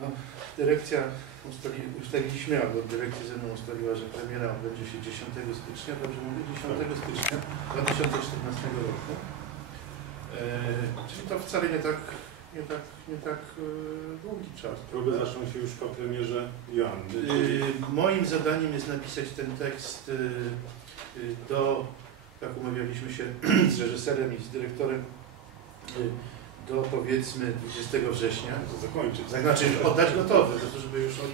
No, dyrekcja ustali, ustaliliśmy, albo dyrekcja ze mną ustaliła, że premiera odbędzie się 10 stycznia, dobrze mówię, 10 stycznia 2014 roku. E, czyli to wcale nie tak, nie tak, nie tak e, długi czas. Próby zaczną się już po premierze Joanny. Y, Moim zadaniem jest napisać ten tekst y, y, do, jak umawialiśmy się z reżyserem i z dyrektorem, y, do powiedzmy 20 września. To zakończyć. Znaczy oddać gotowy, żeby już oni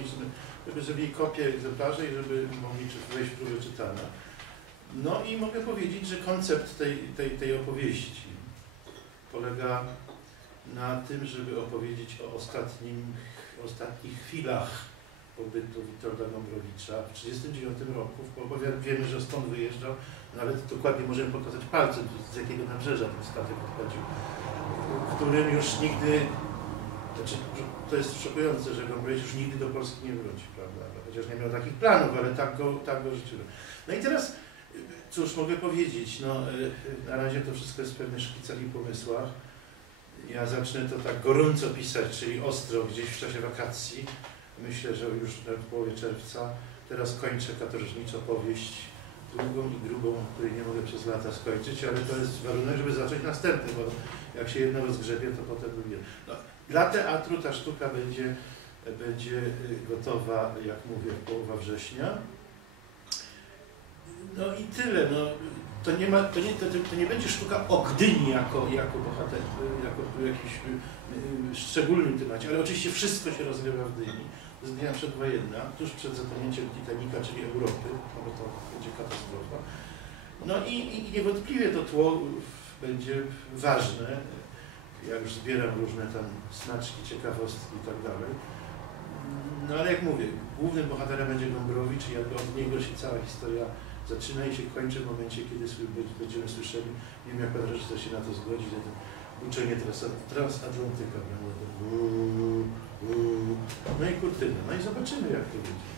żeby zrobili kopię egzemplarzy i żeby mogli wejść w próbę czytania. No i mogę powiedzieć, że koncept tej, tej, tej opowieści polega na tym, żeby opowiedzieć o ostatnim, ostatnich chwilach pobytu Witolda Gombrowicza w 1939 roku. Bo wi- wiemy, że stąd wyjeżdżał, no ale dokładnie możemy pokazać palcem, z jakiego nabrzeża ten statek odchodził, którym już nigdy znaczy, to jest szokujące, że Gombrowicz już nigdy do Polski nie wróci, prawda? Chociaż nie miał takich planów, ale tak go, tak go. No i teraz, cóż mogę powiedzieć, no y, na razie to wszystko jest w pewnych szkicach pomysłach. Ja zacznę to tak gorąco pisać, czyli ostro, gdzieś w czasie wakacji. Myślę, że już w połowie czerwca. Teraz kończę katorżniczo powieść, długą i grubą, której nie mogę przez lata skończyć, ale to jest warunek, żeby zacząć następny, bo jak się jedno rozgrzebie, to potem drugie. No, dla teatru ta sztuka będzie, będzie y, gotowa, jak mówię, połowa września. No i tyle. No, to, nie ma, to, nie, to, to nie będzie sztuka o Gdyni jako, jako bohater, jako jakiś y, y, szczególnym temacie, ale oczywiście wszystko się rozgrywa w Gdyni. Jest Gdynia przedwojenna, tuż przed zatonięciem Titanica, czyli Europy, no bo to będzie katastrofa. No i, i niewątpliwie to tło będzie ważne. Ja już zbieram różne tam smaczki, ciekawostki i tak dalej. No ale jak mówię, głównym bohaterem będzie Gombrowicz i od niego się cała historia zaczyna i się kończy w momencie, kiedy będziemy słyszeli, nie wiem jak pan reżyser się na to zgodzi, że to uczenie trans- transatlantyka. prawda? No i kurtyna. No i zobaczymy jak to będzie.